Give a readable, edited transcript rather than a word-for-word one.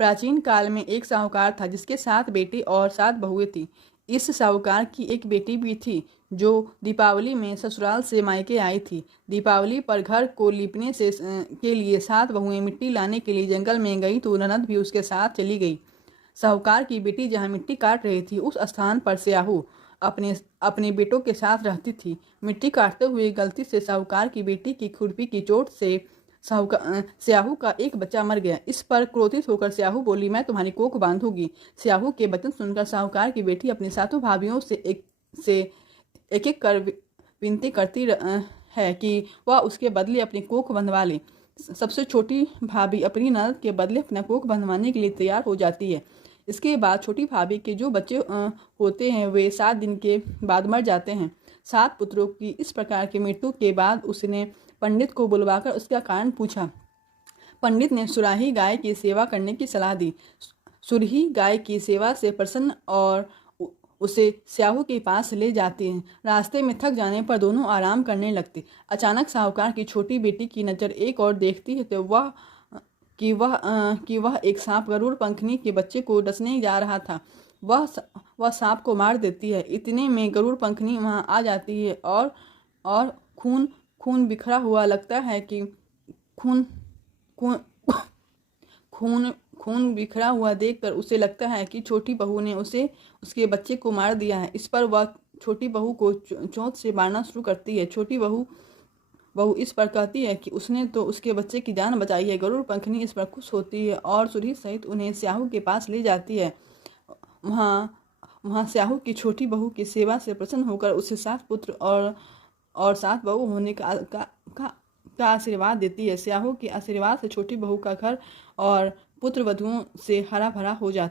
प्राचीन काल में एक साहूकार था जिसके 7 बेटे और 7 बहुएं थीं। इस साहूकार की एक बेटी भी थी जो दीपावली में ससुराल से मायके आई थी। दीपावली पर घर को लीपने के लिए 7 बहुएं मिट्टी लाने के लिए जंगल में गई तो ननद भी उसके साथ चली गई। साहूकार की बेटी जहाँ मिट्टी काट रही थी उस स्थान पर स्याहू अपने अपने बेटों के साथ रहती थी। मिट्टी काटते हुए गलती से साहूकार की बेटी की खुरपी की चोट से स्याहू का एक बच्चा मर गया। इस पर क्रोधित होकर स्याहू बोली, मैं तुम्हारी कोख बांधूंगी। स्याहू के वचन सुनकर साहूकार की बेटी अपनी 7 भाभियों से एक एक कर विनती करती है कि वह उसके बदले अपनी कोख बंधवा ले। सबसे छोटी भाभी अपनी ननद के बदले अपना कोख बंधवाने के लिए तैयार हो जाती है। इसके बाद छोटी भाभी के जो बच्चे होते हैं वे 7 दिन के बाद मर जाते हैं। 7 पुत्रों की इस प्रकार की मृत्यु के बाद उसने पंडित को बुलवाकर उसका कारण पूछा। पंडित ने सुराही गाय की सेवा करने की सलाह दी। सुरही गाय की सेवा से प्रसन्न और उसे स्याहू के पास ले जाते हैं। रास्ते में थक जाने पर दोनों आराम करने लगते। अचानक साहूकार की छोटी बेटी की नज़र एक और देखती है तो वह एक सांप गरुड़ पंखनी के बच्चे को डसने जा रहा था। वह सांप को मार देती है। इतने में गरुड़ पंखनी वहां आ जाती है और खून बिखरा हुआ लगता है कि खून बिखरा हुआ देखकर उसे लगता है कि छोटी बहू ने उसके बच्चे को मार दिया है। इस पर वह छोटी बहू को चोंच से मारना शुरू करती है। छोटी बहू इस पर कहती है कि उसने तो उसके बच्चे की जान बचाई है। गरुड़ पंखनी इस पर खुश होती है और सुरही सहित उन्हें स्याहू के पास ले जाती है। वहाँ स्याहू की छोटी बहू की सेवा से प्रसन्न होकर उसे 7 पुत्र और 7 बहू होने का आशीर्वाद देती है। स्याहू के आशीर्वाद से छोटी बहू का घर और पुत्र वधुओं से हरा भरा हो जाता है।